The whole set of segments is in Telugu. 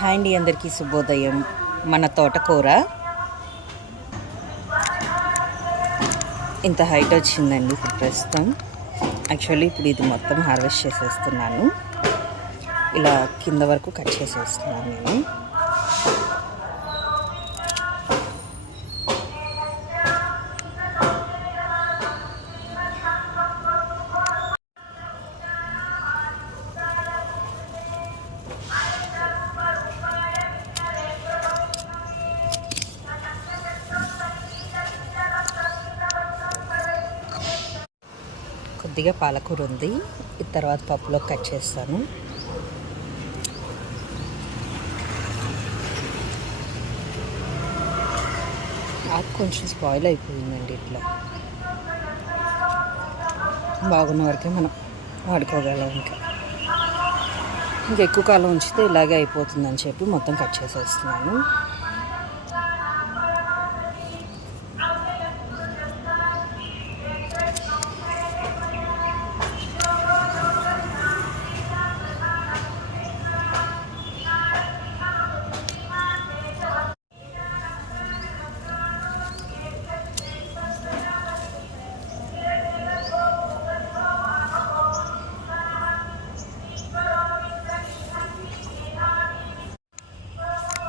హాయ్ అండి, అందరికీ శుభోదయం. మన తోటకూర ఇంత హైట్ వచ్చిందండి ఇప్పుడు ప్రస్తుతం. యాక్చువల్లీ ఇప్పుడు ఇది మొత్తం హార్వెస్ట్ చేసేస్తున్నాను. ఇలా కింద వరకు కట్ చేసేస్తున్నాను నేను. కొద్దిగా పాలకూర ఉంది, ఈ తర్వాత పప్పులో కట్ చేస్తాను. ఆకు కొంచెం స్పాయిల్ అయిపోయిందండి. ఇట్లా బాగున్న వరకే మనం వాడుకోగలం. ఇంకా ఎక్కువ కాలం ఉంచితే ఇలాగే అయిపోతుందని చెప్పి మొత్తం కట్ చేసేస్తున్నాను.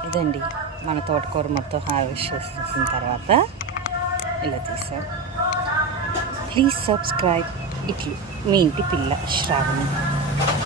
ఇదండి మన తోటకూర మొత్తం హార్వెస్ట్ చేసేసిన తర్వాత ఇలా తీసాం. Please subscribe. ఇట్లు మీ ఇంటి పిల్ల శ్రావణి.